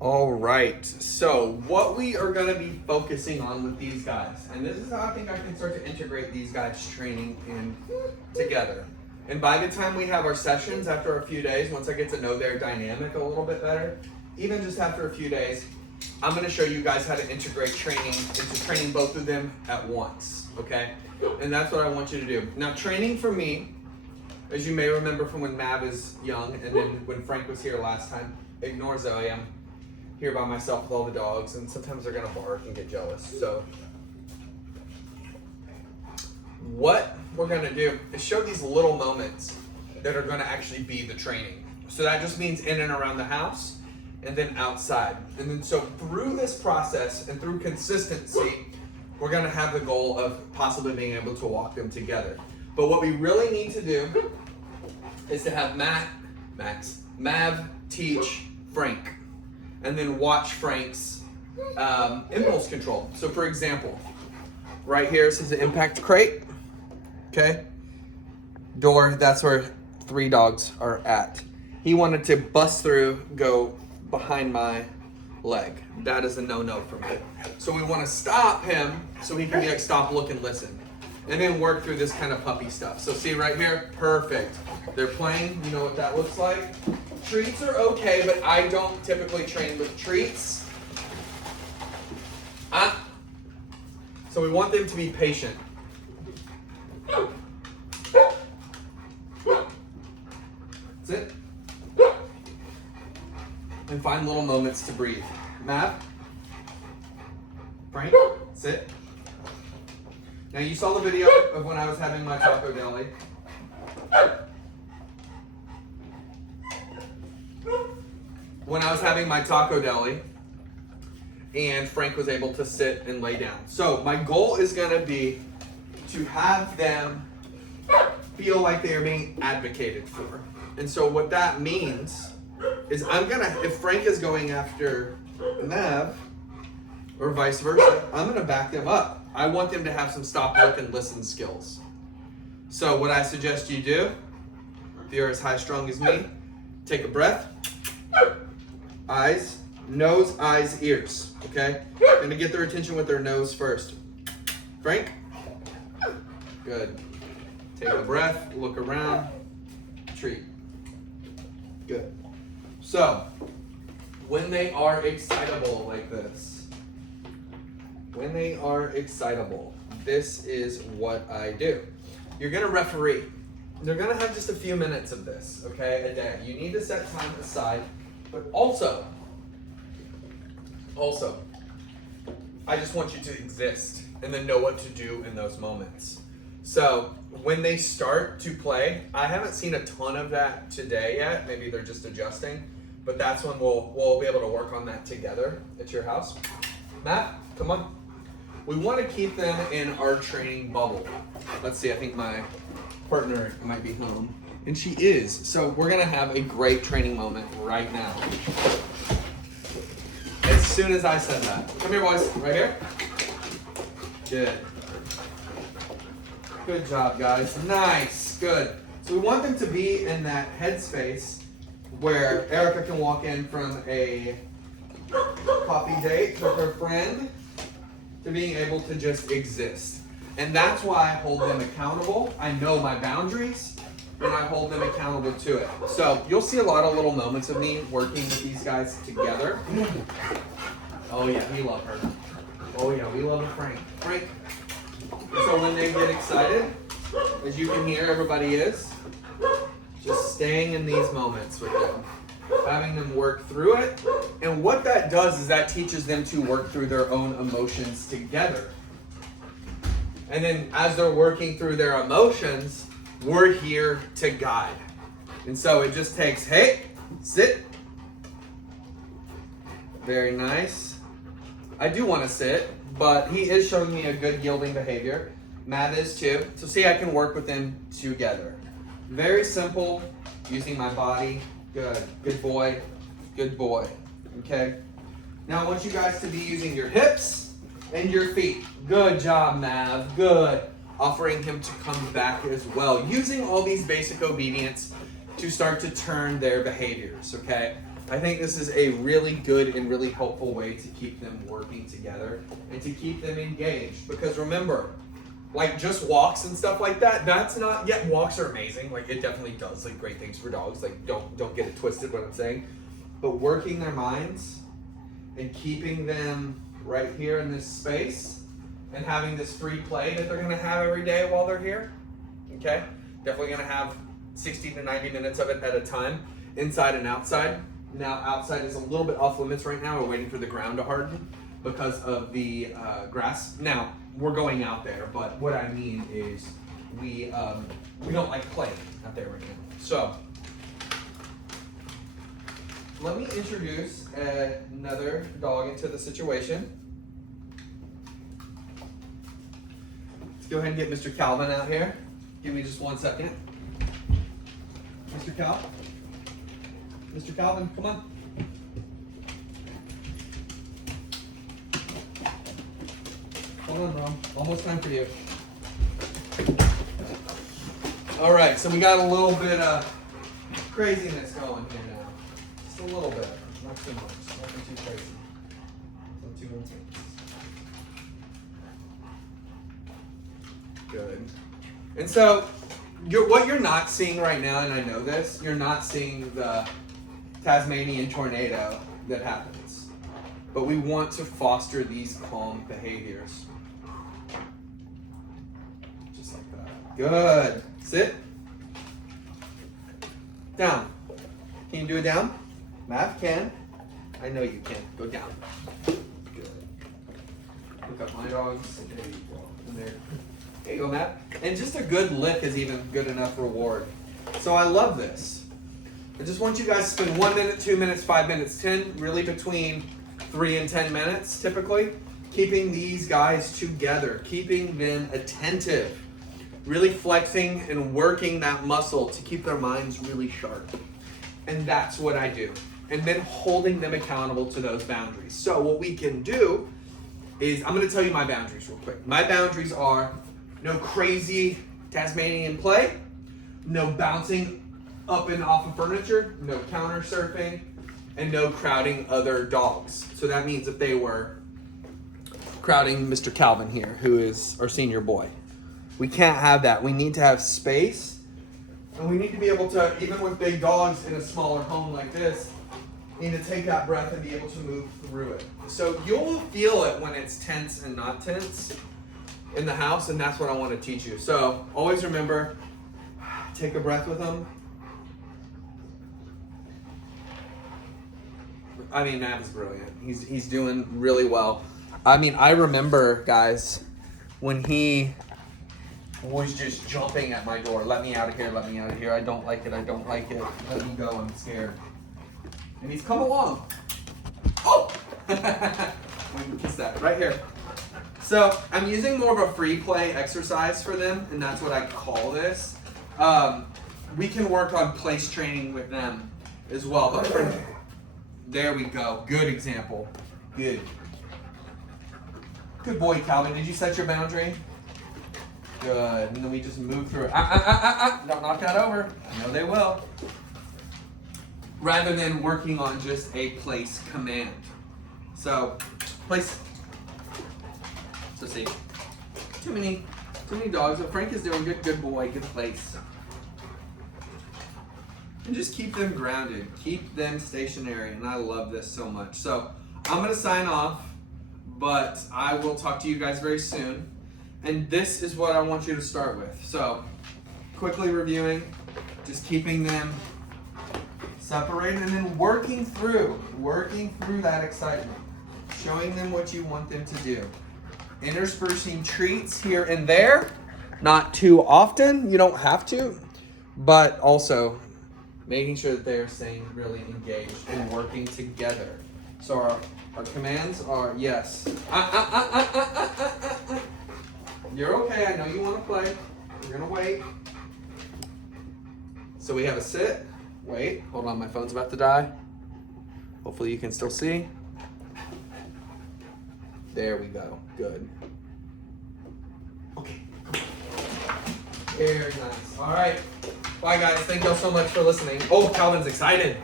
All right, so what we are going to be focusing on with these guys, and this is how I think I can start to integrate these guys' training in together. And by the time we have our sessions after a few days, once I get to know their dynamic a little bit better, even just after a few days, I'm going to show you guys how to integrate training into training both of them at once, okay? And that's what I want you to do. Now, training for me, as you may remember from when Mav is young and then when Frank was here last time, ignore Zoe, I'm here by myself with all the dogs, and sometimes they're gonna bark and get jealous. So what we're gonna do is show these little moments that are gonna actually be the training. So that just means in and around the house and then outside. And then so through this process and through consistency, we're gonna have the goal of possibly being able to walk them together. But what we really need to do is to have Mav teach Frank, and then watch Frank's impulse control. So for example, right here is his impact crate, okay? Door, that's where 3 dogs are at. He wanted to bust through, go behind my leg. That is a no-no for me. So we wanna stop him so he can be like, stop, look, and listen. And then work through this kind of puppy stuff. So see right here, perfect. They're playing, you know what that looks like? Treats are okay, but I don't typically train with treats. So we want them to be patient. That's it. And find little moments to breathe. Mav, Frank, sit. Now you saw the video of when I was having my taco deli. When I was having my taco deli and Frank was able to sit and lay down. So my goal is gonna be to have them feel like they are being advocated for. And so what that means is if Frank is going after Mav or vice versa, I'm gonna back them up. I want them to have some stop, look, and listen skills. So what I suggest you do, if you're as high strung as me, take a breath. Eyes, nose, eyes, ears, okay? I'm gonna get their attention with their nose first. Frank? Good. Take a breath, look around, treat. Good. So, when they are excitable like this, this is what I do. You're gonna referee. They're gonna have just a few minutes of this, okay, a day. You need to set time aside, but also, I just want you to exist and then know what to do in those moments. So when they start to play, I haven't seen a ton of that today yet. Maybe they're just adjusting, but that's when we'll be able to work on that together at your house. Matt, come on. We want to keep them in our training bubble. Let's see, I think my partner might be home. And she is. So we're going to have a great training moment right now. As soon as I said that. Come here, boys. Right here. Good. Good job, guys. Nice. Good. So we want them to be in that headspace where Erica can walk in from a coffee date with her friend to being able to just exist. And that's why I hold them accountable. I know my boundaries, and I hold them accountable to it. So you'll see a lot of little moments of me working with these guys together. Oh yeah, we love her. Oh yeah, we love Frank. Frank. So when they get excited, as you can hear, everybody is just staying in these moments with them, having them work through it. And what that does is that teaches them to work through their own emotions together. And then as they're working through their emotions, we're here to guide. And so it just takes, hey, sit. Very nice. I do want to sit, but he is showing me a good yielding behavior. Matt is too. So see, I can work with them together. Very simple, using my body. Good. Good boy. Good boy. Okay? Now I want you guys to be using your hips and your feet. Good job, Mav. Good. Offering him to come back as well. Using all these basic obedience to start to turn their behaviors, okay? I think this is a really good and really helpful way to keep them working together and to keep them engaged. Because remember, like just walks and stuff like that, that's not, yet walks are amazing. Like it definitely does like great things for dogs. Like don't get it twisted what I'm saying. But working their minds and keeping them right here in this space and having this free play that they're gonna have every day while they're here, okay? Definitely gonna have 60 to 90 minutes of it at a time, inside and outside. Now outside is a little bit off limits right now. We're waiting for the ground to harden because of the grass. Now, we're going out there, but what I mean is we don't like playing out there right now. So, let me introduce another dog into the situation. Let's go ahead and get Mr. Calvin out here. Give me just 1 second. Mr. Cal? Mr. Calvin, come on. Hold on, bro. Almost time for you. All right, so we got a little bit of craziness going here now. Just a little bit, not too much, nothing too crazy, not too intense. Good. And so, what you're not seeing right now, and I know this, you're not seeing the Tasmanian tornado that happens. But we want to foster these calm behaviors. Just like that. Good. Sit. Down. Can you do it down? Mav can. I know you can. Go down. Good. Look up my dogs. There you go. And there you go, Matt. And just a good lick is even good enough reward. So I love this. I just want you guys to spend 1 minute, 2 minutes, 5 minutes, 10, really between 3 and 10 minutes typically, keeping these guys together, keeping them attentive, really flexing and working that muscle to keep their minds really sharp. And that's what I do. And then holding them accountable to those boundaries. So what we can do is, I'm gonna tell you my boundaries real quick. My boundaries are no crazy Tasmanian play, no bouncing up and off of furniture, no counter surfing, and no crowding other dogs. So that means if they were crowding Mr. Calvin here, who is our senior boy, we can't have that. We need to have space, and we need to be able to, even with big dogs in a smaller home like this, need to take that breath and be able to move through it. So you'll feel it when it's tense and not tense in the house, and that's what I want to teach you. So always remember, take a breath with them. I mean, Matt is brilliant. He's doing really well. I mean, I remember, guys, when he was just jumping at my door. Let me out of here, let me out of here. I don't like it, I don't like it. Let me go, I'm scared. And he's come along. Oh! What's that? Right here. So I'm using more of a free play exercise for them, and that's what I call this. We can work on place training with them as well. But there we go. Good example. Good. Good boy, Calvin. Did you set your boundary? Good. And then we just move through it. Don't knock that over. I know they will. Rather than working on just a place command. So, place. So see, too many dogs. But Frank is doing good boy, good place. And just keep them grounded, keep them stationary, and I love this so much. So I'm gonna sign off, but I will talk to you guys very soon. And this is what I want you to start with. So quickly reviewing, just keeping them separated, and then working through that excitement, showing them what you want them to do. Interspersing treats here and there, not too often, you don't have to, but also making sure that they're staying really engaged and working together. So our commands are, yes. You're okay, I know you want to play. We're gonna wait. So we have a sit, wait, hold on, my phone's about to die. Hopefully you can still see. There we go, good. Okay. Very nice, all right. Bye guys, thank y'all so much for listening. Oh, Calvin's excited.